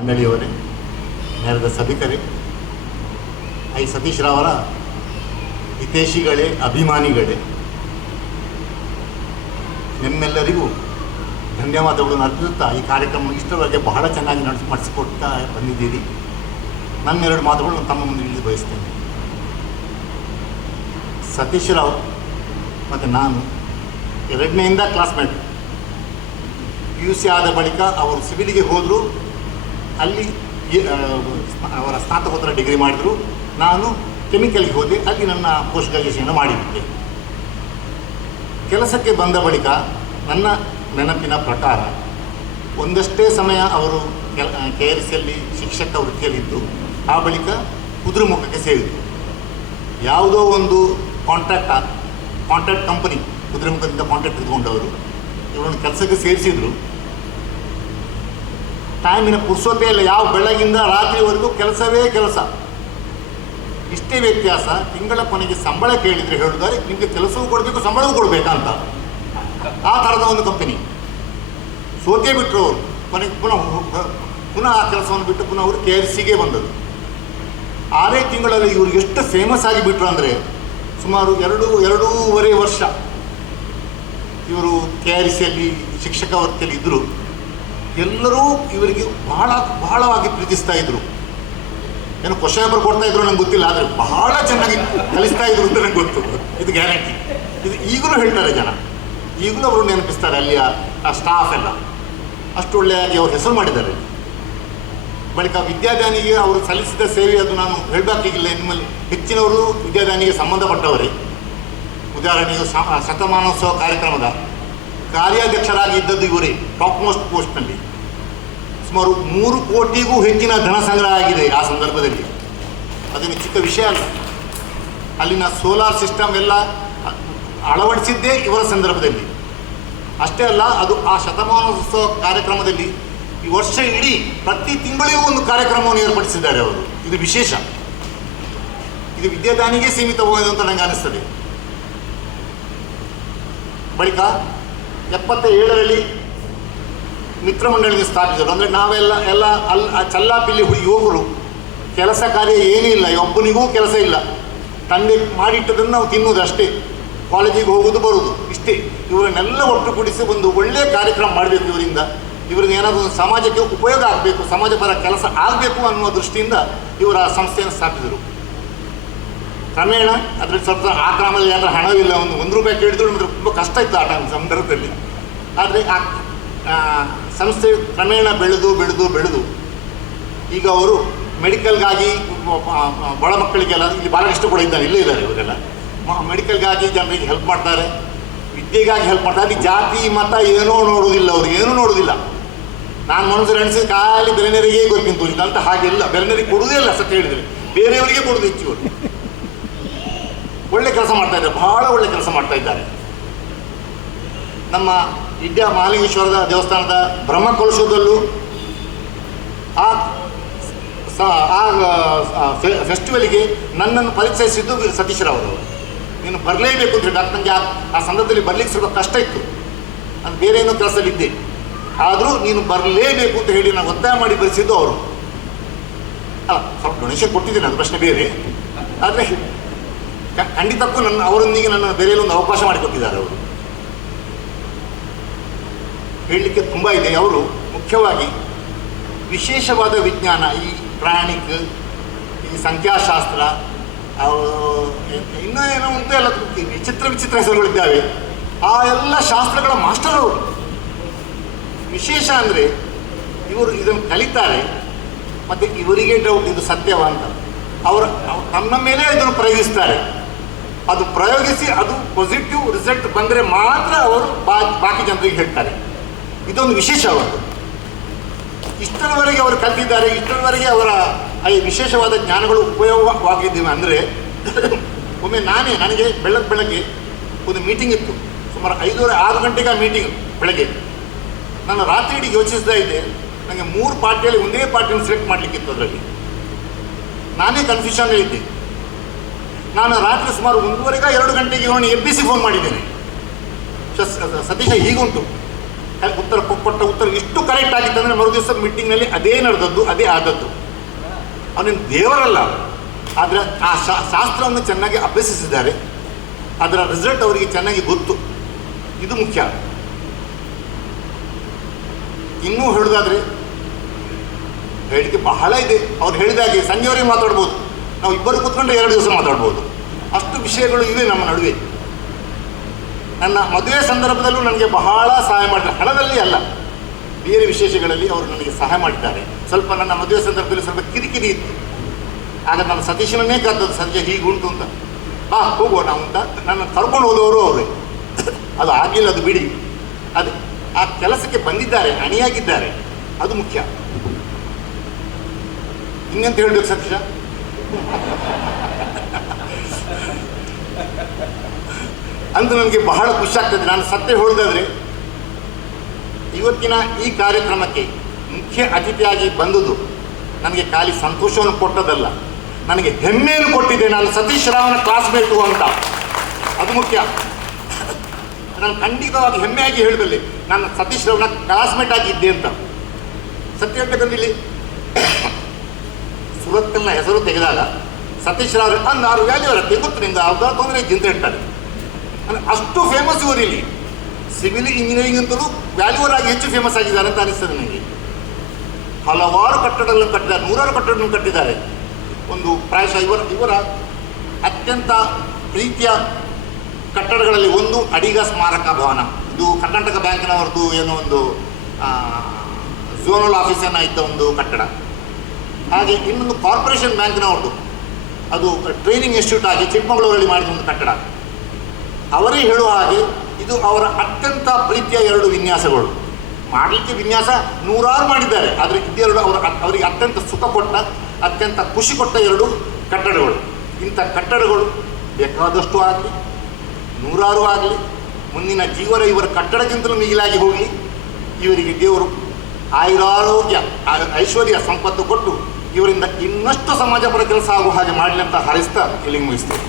ಮಂಡಳಿಯವರೇ, ನೇರದ ಸಭಿಕರೇ, I Satish ರಾವರ ಹಿತೈಷಿಗಳೇ, ಅಭಿಮಾನಿಗಳೇ, ನಿಮ್ಮೆಲ್ಲರಿಗೂ ಧನ್ಯವಾದಗಳನ್ನು ಅರ್ಪಿಸುತ್ತಾ ಈ ಕಾರ್ಯಕ್ರಮ ಇಷ್ಟರವರೆಗೆ ಬಹಳ ಚೆನ್ನಾಗಿ ನಡೆಸಿಕೊಡ್ತಾ ಬಂದಿದ್ದೀರಿ. ನನ್ನೆರಡು ಮಾತುಗಳನ್ನು ತಮ್ಮ ಮುಂದೆ ಇಳಿದು ಬಯಸ್ತೇನೆ. ಸತೀಶ್ ರಾವ್ ಮತ್ತು ನಾನು ಎರಡನೆಯಿಂದ ಕ್ಲಾಸ್ಮೇಟ್. PUC ಆದ ಬಳಿಕ ಅವರು ಸಿವಿಲಿಗೆ ಹೋದರು, ಅಲ್ಲಿ ಅವರ ಸ್ನಾತಕೋತ್ತರ ಡಿಗ್ರಿ ಮಾಡಿದರು. ನಾನು ಕೆಮಿಕಲ್ಗೆ ಹೋದೆ, ಅಲ್ಲಿ ನನ್ನ ಪೋಸ್ಟ್ ಗ್ರಾಜುಯೇಷನ್ ಮಾಡಿದ್ದೆ. ಕೆಲಸಕ್ಕೆ ಬಂದ ಬಳಿಕ ನನ್ನ ನೆನಪಿನ ಪ್ರಕಾರ ಒಂದಷ್ಟೇ ಸಮಯ ಅವರು KRCಯಲ್ಲಿ ಶಿಕ್ಷಕ ವೃತ್ತಿಯಲ್ಲಿದ್ದು, ಆ ಬಳಿಕ ಕುದುರೆಮುಖಕ್ಕೆ ಸೇರಿದರು. ಯಾವುದೋ ಒಂದು ಕಾಂಟ್ರಾಕ್ಟ್ ಕಂಪನಿ ಕುದುರೆಮುಖದಿಂದ ಕಾಂಟ್ರಾಕ್ಟ್ ತೆಗೆದುಕೊಂಡವರು ಇವರನ್ನು ಕೆಲಸಕ್ಕೆ ಸೇರಿಸಿದರು. ಟೈಮಿನ ಪುರ್ಸೊತೆ ಇಲ್ಲ, ಯಾವ ಬೆಳಗಿಂದ ರಾತ್ರಿವರೆಗೂ ಕೆಲಸವೇ ಕೆಲಸ. ಇಷ್ಟೇ ವ್ಯತ್ಯಾಸ. ತಿಂಗಳ ಕೊನೆಗೆ ಸಂಬಳ ಕೇಳಿದರೆ ಹೇಳಿದರೆ ನಿಮಗೆ ಕೆಲಸವೂ ಕೊಡಬೇಕು, ಸಂಬಳವೂ ಕೊಡಬೇಕಂತ. ಆ ಥರದ ಒಂದು ಕಂಪನಿ. ಸೋತೇ ಬಿಟ್ಟರು ಅವರು. ಕೊನೆಗೆ ಪುನಃ ಆ ಕೆಲಸವನ್ನು ಬಿಟ್ಟು ಪುನಃ ಅವರು KRCಗೆ ಬಂದದ್ದು. 6 ತಿಂಗಳಲ್ಲಿ ಇವರು ಎಷ್ಟು ಫೇಮಸ್ ಆಗಿಬಿಟ್ರು ಅಂದರೆ, ಸುಮಾರು 2.5 ವರ್ಷ ಇವರು KRCಯಲ್ಲಿ ಶಿಕ್ಷಕ ವೃತ್ತಿಯಲ್ಲಿ ಇದ್ದರು. ಎಲ್ಲರೂ ಇವರಿಗೆ ಬಹಳವಾಗಿ ಪ್ರೀತಿಸ್ತಾ ಇದ್ದರು. ಏನು ಕ್ವಶನ್ ಪೇಪರ್ ಕೊಡ್ತಾ ಇದ್ರು ನಂಗೆ ಗೊತ್ತಿಲ್ಲ, ಆದರೆ ಬಹಳ ಚೆನ್ನಾಗಿ ಕಲಿಸ್ತಾ ಇದ್ರು ಅಂತ ನಂಗೆ ಗೊತ್ತು. ಇದು ಗ್ಯಾರಂಟಿ. ಇದು ಈಗಲೂ ಹೇಳ್ತಾರೆ ಜನ, ಈಗಲೂ ಅವರು ನೆನಪಿಸ್ತಾರೆ. ಅಲ್ಲಿಯ ಆ ಸ್ಟಾಫ್ ಎಲ್ಲ ಅಷ್ಟು ಒಳ್ಳೆಯಾಗಿ ಅವರು ಹೆಸರು ಮಾಡಿದ್ದಾರೆ. ಬಳಿಕ ವಿದ್ಯಾದಾನಿಗೆ ಅವರು ಸಲ್ಲಿಸಿದ ಸೇವೆ ಅದು ನಾನು ಹೇಳಬೇಕಾಗಿಲ್ಲ. ನಿಮ್ಮಲ್ಲಿ ಹೆಚ್ಚಿನವರು ವಿದ್ಯಾದಾನಿಗೆ ಸಂಬಂಧಪಟ್ಟವರೇ. ಉದಾಹರಣೆಗೆ ಶತಮಾನೋತ್ಸವ ಕಾರ್ಯಕ್ರಮದ ಕಾರ್ಯಾಧ್ಯಕ್ಷರಾಗಿ ಇದ್ದದ್ದು ಇವರೇ, ಟಾಪ್ ಮೋಸ್ಟ್ ಪೋಸ್ಟ್ನಲ್ಲಿ. ಸುಮಾರು 3 ಕೋಟಿಗೂ ಹೆಚ್ಚಿನ ಧನ ಸಂಗ್ರಹ ಆಗಿದೆ ಆ ಸಂದರ್ಭದಲ್ಲಿ. ಅದೇನು ಚಿಕ್ಕ ವಿಷಯ ಅಲ್ಲ. ಅಲ್ಲಿನ ಸೋಲಾರ್ ಸಿಸ್ಟಮ್ ಎಲ್ಲ ಅಳವಡಿಸಿದ್ದೇ ಇವರ ಸಂದರ್ಭದಲ್ಲಿ. ಅಷ್ಟೇ ಅಲ್ಲ, ಅದು ಆ ಶತಮಾನೋತ್ಸವ ಕಾರ್ಯಕ್ರಮದಲ್ಲಿ ಈ ವರ್ಷ ಇಡೀ ಪ್ರತಿ ತಿಂಗಳಿಗೂ ಒಂದು ಕಾರ್ಯಕ್ರಮವನ್ನು ಏರ್ಪಡಿಸಿದ್ದಾರೆ ಅವರು. ಇದು ವಿಶೇಷ. ಇದು ವಿದ್ಯಾದಾನಿಗೆ ಸೀಮಿತವಾಗಿದೆ ಅಂತ ನನಗೆ ಅನಿಸ್ತದೆ. ಬಳಿಕ 77ರಲ್ಲಿ ಮಿತ್ರ ಮಂಡಳಿಗೆ ಸ್ಥಾಪಿಸಿದರು. ಅಂದರೆ ನಾವೆಲ್ಲ ಚಲ್ಲಾಪಿಲ್ಲಿ ಯುವಕರು, ಕೆಲಸ ಕಾರ್ಯ ಏನೂ ಇಲ್ಲ, ಒಬ್ಬನಿಗೂ ಕೆಲಸ ಇಲ್ಲ. ತಂದೆ ಮಾಡಿಟ್ಟದನ್ನು ನಾವು ತಿನ್ನುವುದು ಅಷ್ಟೇ, ಕಾಲೇಜಿಗೆ ಹೋಗೋದು ಬರುವುದು ಇಷ್ಟೇ. ಇವರನ್ನೆಲ್ಲ ಒಟ್ಟುಗೂಡಿಸಿ ಒಂದು ಒಳ್ಳೆಯ ಕಾರ್ಯಕ್ರಮ ಮಾಡಬೇಕು. ಇವರಿಂದ ಏನಾದರೂ ಒಂದು ಸಮಾಜಕ್ಕೆ ಉಪಯೋಗ ಆಗಬೇಕು, ಸಮಾಜಪರ ಕೆಲಸ ಆಗಬೇಕು ಅನ್ನುವ ದೃಷ್ಟಿಯಿಂದ ಇವರ ಸಂಸ್ಥೆಯನ್ನು ಸ್ಥಾಪಿಸಿದರು. ಕ್ರಮೇಣ ಅದರಲ್ಲಿ ಸ್ವಲ್ಪ ಆ ಕ್ರಮದಲ್ಲಿ ಯಾರು ಹಣವಿಲ್ಲ, ಒಂದು ರೂಪಾಯಿ ಕೇಳಿದ್ರು ನಮಗೆ ತುಂಬ ಕಷ್ಟ ಇತ್ತು ಆ ಟೈಮ್ ಸಂದರ್ಭದಲ್ಲಿ. ಆದರೆ ಆ ಸಂಸ್ಥೆ ಕ್ರಮೇಣ ಬೆಳೆದು ಈಗ ಅವರು ಮೆಡಿಕಲ್ಗಾಗಿ ಬಡ ಮಕ್ಕಳಿಗೆಲ್ಲ, ಇಲ್ಲಿ ಬಾಲಕೃಷ್ಣ ಕೂಡ ಇದ್ದಾರೆ, ಇಲ್ಲೇ ಇದ್ದಾರೆ ಇವರೆಲ್ಲ, ಮೆಡಿಕಲ್ಗಾಗಿ ಜನರಿಗೆ ಹೆಲ್ಪ್ ಮಾಡ್ತಾರೆ, ವಿದ್ಯೆಗಾಗಿ ಹೆಲ್ಪ್ ಮಾಡ್ತಾರೆ. ಅಲ್ಲಿ ಜಾತಿ ಮತ ಏನೋ ನೋಡೋದಿಲ್ಲ, ಅವರು ಏನೂ ನೋಡೋದಿಲ್ಲ. ನಾನು ಮನಸ್ಸು ಎಣಿಸಿ ಖಾಲಿ ಬೆಲೆನರಿಗೆ ಗೊತ್ತಿಂತು ಅಂತ ಹಾಗೆಲ್ಲ ಬೆಲೆನರಿಗೆ ಕೊಡುವುದೇ ಇಲ್ಲ. ಸತ್ಯ ಹೇಳಿದರೆ ಬೇರೆಯವರಿಗೆ ಕೊಡೋದು ಹೆಚ್ಚು. ಇವರು ಒಳ್ಳೆ ಕೆಲಸ ಮಾಡ್ತಾ ಇದ್ದಾರೆ, ಬಹಳ ಒಳ್ಳೆ ಕೆಲಸ ಮಾಡ್ತಾ ಇದ್ದಾರೆ. ನಮ್ಮ ವಿದ್ಯಾ ಮಹಾಲಿಂಗೇಶ್ವರದ ದೇವಸ್ಥಾನದ ಬ್ರಹ್ಮಕಲಶದಲ್ಲೂ ಆ ಫೆಸ್ಟಿವಲಿಗೆ ನನ್ನನ್ನು ಪರಿಚಯಿಸಿದ್ದು ಸತೀಶ್ ರಾವ್ ಅವರು. ನೀನು ಬರಲೇಬೇಕು ಅಂತ ಹೇಳಿ. ನನಗೆ ಆ ಸಂದರ್ಭದಲ್ಲಿ ಬರಲಿಕ್ಕೆ ಸ್ವಲ್ಪ ಕಷ್ಟ ಇತ್ತು, ನಾನು ಬೇರೆ ಏನೋ ಕೆಲಸದಲ್ಲಿದ್ದೆ. ಆದರೂ ನೀನು ಬರಲೇಬೇಕು ಅಂತ ಹೇಳಿ ನಾನು ಒತ್ತಾಯ ಮಾಡಿ ಬರೆಸಿದ್ದು ಅವರು. ಸ್ವಲ್ಪ ಡೊನೇಷನ್ ಕೊಟ್ಟಿದ್ದೀನಿ, ಅದು ಪ್ರಶ್ನೆ ಬೇರೆ. ಆದರೆ ಖಂಡಿತಕ್ಕೂ ಅವರೊಂದಿಗೆ ನನ್ನ ಬೇರೆ ಒಂದು ಅವಕಾಶ ಮಾಡಿಕೊಟ್ಟಿದ್ದಾರೆ ಅವರು. ಹೇಳಲಿಕ್ಕೆ ತುಂಬ ಇದೆ. ಅವರು ಮುಖ್ಯವಾಗಿ ವಿಶೇಷವಾದ ವಿಜ್ಞಾನ, ಈ ಪ್ರಾಣಿಕ್, ಈ ಸಂಖ್ಯಾಶಾಸ್ತ್ರ, ಇನ್ನೂ ಏನೋ ಉಂಟು, ಎಲ್ಲ ವಿಚಿತ್ರ ಹೆಸರುಗಳಿದ್ದಾವೆ. ಆ ಎಲ್ಲ ಶಾಸ್ತ್ರಗಳ ಮಾಸ್ಟರ್ ಅವರು. ವಿಶೇಷ ಅಂದರೆ ಇವರು ಇದನ್ನು ಕಲಿತಾರೆ, ಮತ್ತು ಇವರಿಗೆ ಡೌಟ್ ಇದು ಸತ್ಯವ ಅಂತ. ಅವರು ತಮ್ಮ ಮೇಲೆ ಇದನ್ನು ಪ್ರಯೋಗಿಸ್ತಾರೆ. ಅದು ಪ್ರಯೋಗಿಸಿ ಅದು ಪಾಸಿಟಿವ್ ರಿಸಲ್ಟ್ ಬಂದರೆ ಮಾತ್ರ ಅವರು ಬಾಕಿ ಜನರಿಗೆ ಹೇಳ್ತಾರೆ. ಇದೊಂದು ವಿಶೇಷ ಅವರು. ಇಷ್ಟರವರೆಗೆ ಅವರು ಕಲಿತಿದ್ದಾರೆ, ಇಷ್ಟರವರೆಗೆ ಅವರ ಈ ವಿಶೇಷವಾದ ಜ್ಞಾನಗಳು ಉಪಯೋಗವಾಗಿದ್ದೀವಿ. ಅಂದರೆ ಒಮ್ಮೆ ನನಗೆ ಬೆಳಗ್ಗೆ ಒಂದು ಮೀಟಿಂಗ್ ಇತ್ತು, ಸುಮಾರು 5:30-6 ಗಂಟೆಗೆ ಆ ಮೀಟಿಂಗ್ ಬೆಳಗ್ಗೆ. ನಾನು ರಾತ್ರಿ ಇಡೀ ಯೋಚಿಸ್ತಾ ಇದ್ದೆ, ನನಗೆ 3 ಪಾರ್ಟಿಯಲ್ಲಿ ಒಂದೇ ಪಾರ್ಟಿಯನ್ನು ಸೆಲೆಕ್ಟ್ ಮಾಡಲಿಕ್ಕಿತ್ತು. ಅದರಲ್ಲಿ ನಾನೇ ಕನ್ಫ್ಯೂಷನ್ ಇದ್ದೆ. ನಾನು ರಾತ್ರಿ ಸುಮಾರು 1:15-2 ಗಂಟೆಗೆ ಇವನು ಎಬ್ಬಿಸಿ ಫೋನ್ ಮಾಡಿದ್ದೇನೆ. ಸತೀಶ ಹೀಗುಂಟು, ಕೊಟ್ಟ ಉತ್ತರ ಇಷ್ಟು ಕರೆಕ್ಟ್ ಆಗಿತ್ತಂದರೆ ಮರುದಿವಸ ಮೀಟಿಂಗ್ನಲ್ಲಿ ಅದೇ ನಡೆದದ್ದು, ಅದೇ ಆದದ್ದು. ಅವನೇನು ದೇವರಲ್ಲ, ಆದರೆ ಆ ಶಾಸ್ತ್ರವನ್ನು ಚೆನ್ನಾಗಿ ಅಭ್ಯಸಿಸಿದ್ದಾರೆ, ಅದರ ರಿಸಲ್ಟ್ ಅವರಿಗೆ ಚೆನ್ನಾಗಿ ಗೊತ್ತು. ಇದು ಮುಖ್ಯ. ಇನ್ನೂ ಹೇಳೋದಾದರೆ ಹೇಳಿಕೆ ಬಹಳ ಇದೆ. ಅವ್ರು ಹೇಳಿದಾಗೆ ಸಂಜೆವರೆಗೆ ಮಾತಾಡ್ಬೋದು, ನಾವು ಇಬ್ಬರು ಕೂತ್ಕೊಂಡ್ರೆ 2 ದಿವಸ ಮಾತಾಡ್ಬೋದು, ಅಷ್ಟು ವಿಷಯಗಳು ಇವೆ ನಮ್ಮ ನಡುವೆ. ನನ್ನ ಮದುವೆ ಸಂದರ್ಭದಲ್ಲೂ ನನಗೆ ಬಹಳ ಸಹಾಯ ಮಾಡಿದ್ದಾರೆ, ಹಣದಲ್ಲಿ ಅಲ್ಲ, ಬೇರೆ ವಿಶೇಷಗಳಲ್ಲಿ ಅವರು ನನಗೆ ಸಹಾಯ ಮಾಡಿದ್ದಾರೆ. ಸ್ವಲ್ಪ ನನ್ನ ಮದುವೆ ಸಂದರ್ಭದಲ್ಲಿ ಸ್ವಲ್ಪ ಕಿರಿಕಿರಿ ಇತ್ತು, ಆಗ ನಾನು ಸತೀಶನನ್ನೇ ಕರೆದದ್ದು, ಸಂಜೆ ಹೀಗುಂಟು ಅಂತ, ಬಾ ಹೋಗೋಣ ಅಂತ ನನ್ನ ಕರ್ಕೊಂಡು ಹೋದವರು ಅವರೇ. ಅದು ಆಗಲಿಲ್ಲ, ಅದು ಬಿಡಿ. ಅದು ಆ ಕೆಲಸಕ್ಕೆ ಬಂದಿದ್ದಾರೆ, ಅಣಿಯಾಗಿದ್ದಾರೆ, ಅದು ಮುಖ್ಯ. ಇನ್ನೆಂತ ಹೇಳ್ಬೇಕು ಸತೀಶ? ಅಂತ ನನಗೆ ಬಹಳ ಖುಷಿ ಆಗ್ತದೆ. ನಾನು ಸತ್ಯ ಹೇಳೋದಾದ್ರೆ ಇವತ್ತಿನ ಈ ಕಾರ್ಯಕ್ರಮಕ್ಕೆ ಮುಖ್ಯ ಅತಿಥಿಯಾಗಿ ಬಂದುದು ನನಗೆ ಖಾಲಿ ಸಂತೋಷವನ್ನು ಕೊಟ್ಟದಲ್ಲ, ನನಗೆ ಹೆಮ್ಮೆಯನ್ನು ಕೊಟ್ಟಿದೆ. ನಾನು ಸತೀಶ್ ರಾವ್ನ ಕ್ಲಾಸ್ಮೇಟು ಅಂತ, ಅದು ಮುಖ್ಯ. ನಾನು ಖಂಡಿತವಾಗಿ ಹೆಮ್ಮೆಯಾಗಿ ಹೇಳಿದಲ್ಲಿ ನಾನು ಸತೀಶ್ ರಾವ್ನ ಕ್ಲಾಸ್ಮೇಟ್ ಆಗಿದ್ದೆ ಅಂತ. ಸತ್ಯ ಹೇಳ್ಬೇಕಂದಿಲ್ಲಿ ಸುರತ್ಕಲ್ನ ಹೆಸರು ತೆಗೆದಾಗ ಸತೀಶ್ ರಾವ್ ಅಂದಾರು ವ್ಯಾಲ್ಯೂರತ್ತೆ ಗೊತ್ತು ನಿಮ್ಗೆ, ಅವ್ರ ತೊಂದರೆ ಇದ್ದು ಅಂತ ಹೇಳ್ತಾರೆ. ಅಂದರೆ ಅಷ್ಟು ಫೇಮಸ್ ಇವರು ಇಲ್ಲಿ ಸಿವಿಲ್ ಇಂಜಿನಿಯರಿಂಗ್ ಅಂತಲೂ ವ್ಯಾಲ್ಯೂವರ್ ಆಗಿ ಹೆಚ್ಚು ಫೇಮಸ್ ಆಗಿದ್ದಾರೆ ಅಂತ ಅನಿಸ್ತದೆ ನನಗೆ. ಹಲವಾರು ಕಟ್ಟಡಗಳನ್ನು ಕಟ್ಟಿದ್ದಾರೆ, 100 ಕಟ್ಟಡಗಳನ್ನು ಕಟ್ಟಿದ್ದಾರೆ. ಒಂದು ಪ್ರಾಯಶಃ ಇವರ ಅತ್ಯಂತ ಪ್ರೀತಿಯ ಕಟ್ಟಡಗಳಲ್ಲಿ ಒಂದು ಅಡಿಗ ಸ್ಮಾರಕ ಭವನ, ಇದು ಕರ್ನಾಟಕ ಬ್ಯಾಂಕಿನವರದ್ದು ಏನೋ ಒಂದು ಝೋನಲ್ ಆಫೀಸನ್ನು ಇದ್ದ ಒಂದು ಕಟ್ಟಡ. ಹಾಗೆ ಇನ್ನೊಂದು ಕಾರ್ಪೊರೇಷನ್ ಬ್ಯಾಂಕಿನವ್ರದ್ದು, ಅದು ಟ್ರೈನಿಂಗ್ ಇನ್ಸ್ಟಿಟ್ಯೂಟ್ ಆಗಿ ಚಿಕ್ಕಮಗಳೂರಲ್ಲಿ ಮಾಡಿದ ಒಂದು ಕಟ್ಟಡ. ಅವರೇ ಹೇಳುವ ಹಾಗೆ ಇದು ಅವರ ಅತ್ಯಂತ ಪ್ರೀತಿಯ 2 ವಿನ್ಯಾಸಗಳು. ಮಾಡಲಿಕ್ಕೆ ವಿನ್ಯಾಸ 100 ಮಾಡಿದ್ದಾರೆ, ಆದರೆ ಇದೆರಡು ಅವರಿಗೆ ಅತ್ಯಂತ ಸುಖ ಕೊಟ್ಟ, ಅತ್ಯಂತ ಖುಷಿ ಕೊಟ್ಟ 2 ಕಟ್ಟಡಗಳು. ಇಂಥ ಕಟ್ಟಡಗಳು ಬೇಕಾದಷ್ಟು ಆಗಲಿ, 100 ಆಗಲಿ, ಮುಂದಿನ ಜೀವನ ಇವರ ಕಟ್ಟಡಕ್ಕಿಂತಲೂ ಮಿಗಿಲಾಗಿ ಹೋಗಲಿ. ಇವರಿಗೆ ದೇವರು ಆಯುರಾರೋಗ್ಯ, ಐಶ್ವರ್ಯ, ಸಂಪತ್ತು ಕೊಟ್ಟು ಇವರಿಂದ ಇನ್ನಷ್ಟು ಸಮಾಜಪರ ಕೆಲಸ ಆಗುವ ಹಾಗೆ ಮಾಡಲಿ ಅಂತ ಹಾರೈಸ್ತಾ ಇಲ್ಲಿಗೆ ಮುಗಿಸ್ತೇವೆ.